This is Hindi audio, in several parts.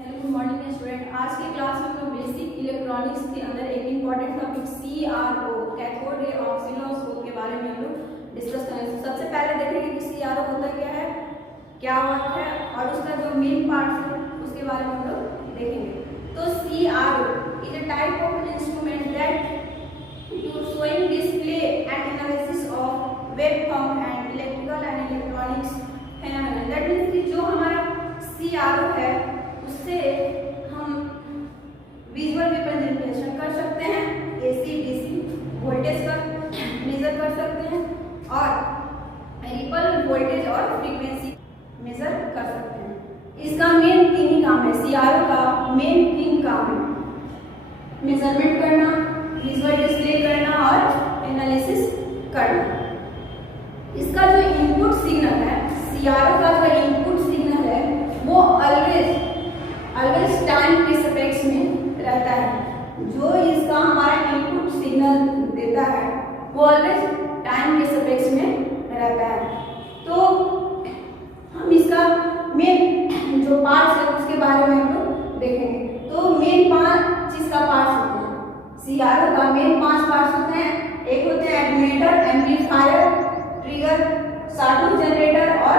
Hello good morning student. आज के क्लास में हम लोग बेसिक इलेक्ट्रॉनिक्स के अंदर एक important topic CRO cathode ray oscilloscope के बारे में हम लोग डिस्कस करेंगे। सबसे पहले देखेंगे कि CRO होता क्या है, क्या वर्क है और उसका जो मेन पार्ट है उसके बारे में हम लोग देखेंगे। तो CRO is a type of instrument that to showing display and analysis of waveform and electrical and electronics phenomena. That means कि जो हमारा CRO है उससे हम विजुअल रिप्रेजेंटेशन कर सकते हैं, AC DC वोल्टेज का मेजर कर सकते हैं और रिपल वोल्टेज और फ्रीक्वेंसी मेजर कर सकते हैं। इसका मेन 3 ही काम है। CRO का मेन 3 काम है, मेजरमेंट करना, विजुअल डिस्प्ले करना और एनालिसिस करना। इसका जो इनपुट सिग्नल है, CRO का जो इनपुट सिग्नल है वो ऑलवेज टाइम के सापेक्ष में रहता है। जो इसका हमारा इनपुट सिग्नल देता है वो ऑलवेज टाइम के सापेक्ष में रहता है। तो हम इसका मेन जो पार्ट्स है उसके बारे में हम लोग देखेंगे। तो मेन 5 चीज का पार्ट्स होते हैं। CRO का मेन 5 पार्ट्स होते हैं। एक होते हैं attenuator, amplifier, trigger, sawtooth generator और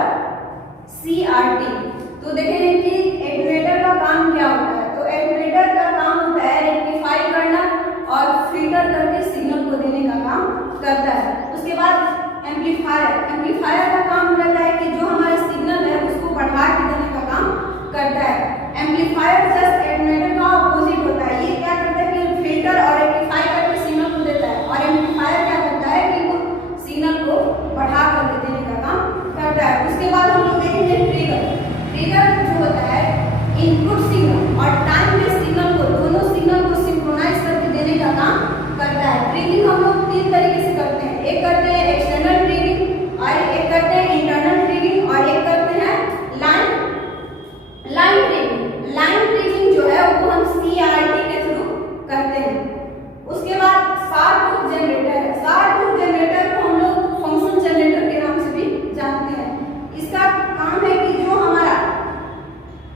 CRT। तो देखेंगे कि एटेन्यूएटर का काम क्या होता है। तो एटेन्यूएटर का काम होता है रेक्टिफाई करना और फिल्टर करके सिग्नल को देने का काम करता है। उसके बाद एम्पलीफायर का काम रहता है कि जो हमारा सिग्नल है उसको बढ़ा के देने का काम करता है। एम्पलीफायर जस्ट एटेन्यूएटर का ऑपोजिट होता है। ये क्या करता है कि फिल्टर और रेक्टिफाई करके सिग्नल को देता है और एम्पलीफायर क्या करता है कि वो सिग्नल को बढ़ा करके देने का काम करता है। उसके बाद हम लोग देखेंगे ट्रिगर जो होता है इनपुट सिग्नल और टाइम बेस्ड सिग्नल को, दोनों सिग्नल को सिंक्रोनाइज करके देने का काम करता है। ट्रिगिंग हम लोग 3 तरीके से करते हैं। एक करते हैं एक्सटर्नल ट्रिगिंग और एक करते हैं इंटरनल ट्रिगिंग और एक करते हैं लाइन ट्रिगिंग। लाइन ट्रिगिंग जो है वो हम CRT के थ्रू करते हैं। उसके बाद साटूथ जनरेटर है। साटूथ जनरेटर को हम लोग फंक्शन जनरेटर के नाम से भी जानते हैं। इसका काम है कि जो हमारा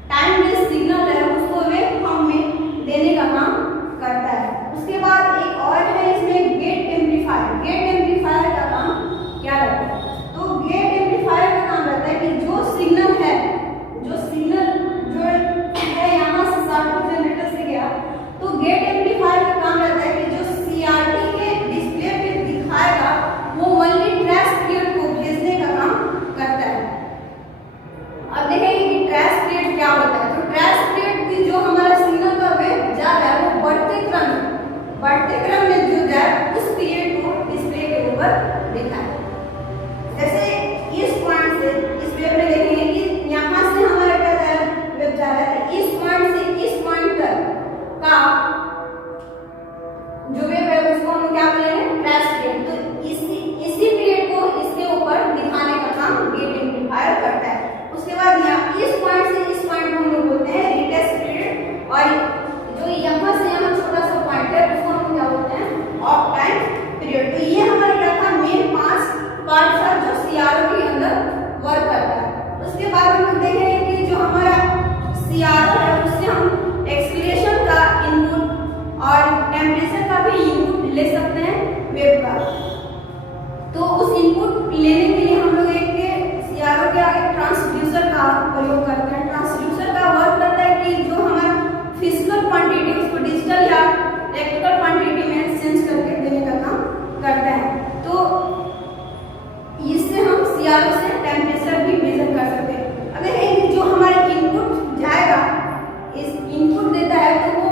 टाइम बेस्ड सिग्नल है उसको वेवफॉर्म में देने का काम करता है। उसके बाद एक और है इसमें गेट एम्पलीफायर। गेट एम्पलीफायर का काम क्या रहता है। तो गेट एम्पलीफायर का काम रहता है कि जो सिग्नल है यहाँ से साटूथ जनरेटर से गया, तो गेट एम्पलीफायर का काम रहता है कि जो CRT के डिस्प्ले पे दिखाएगा वो ओनली ट्रेस पीरियड को भेजने का काम करता है। अब देखेंगे कि ट्रेस पीरियड क्या होता है। तो ट्रेस पीरियड की जो हमारा सिग्नल का वेव जा रहा है वो बढ़ते क्रम में जो जाए उस पीरियड को डिस्प्ले के ऊपर दिखाए। जैसे इस पॉइंट से इस वेव में देखेंगे कि यहाँ से हमारा क्या जा रहा है, वेव जा रहा है। इस पॉइंट से इस पॉइंट तक का जो वेव है उसको हम क्या बोलेंगे, ट्रेस पीरियड। तो इसी पीरियड को इसके ऊपर दिखाने का काम गेट एम्पलीफायर करता है। उसके बाद यहाँ इस पॉइंट से इस पॉइंट को हम लोग बोलते हैं रिटेस्ट पीरियड और जो यहाँ से यहाँ छोटा सा पॉइंट है उसको हम क्या बोलते हैं, ऑफ टाइम पीरियड। तो ये हमारा क्या था, मेन 5 पार्ट्स था जो CRO के अंदर वर्क करता है। उसके बाद हम लोग देखेंगे कि जो हमारा CRO है उससे हम एक्सीलरेशन का इनपुट और टेम्परेचर का भी इनपुट ले सकते हैं वेव का। तो उस इनपुट लेने के लिए हम लोग एक CRO के आगे ट्रांसड्यूसर का प्रयोग करते हैं। ट्रांसड्यूसर का वर्क करता है कि जो हमारा फिजिकल क्वांटिटी उसको डिजिटल या इलेक्ट्रिकल क्वांटिटी में चेंज करके देने का काम करता है। तो इससे हम CRO से टेम्परेचर भी मेजर कर सकते हैं। अगर एक जो हमारा इनपुट जाएगा, इस इनपुट देता है तो वो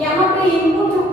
यहाँ पे इनपुट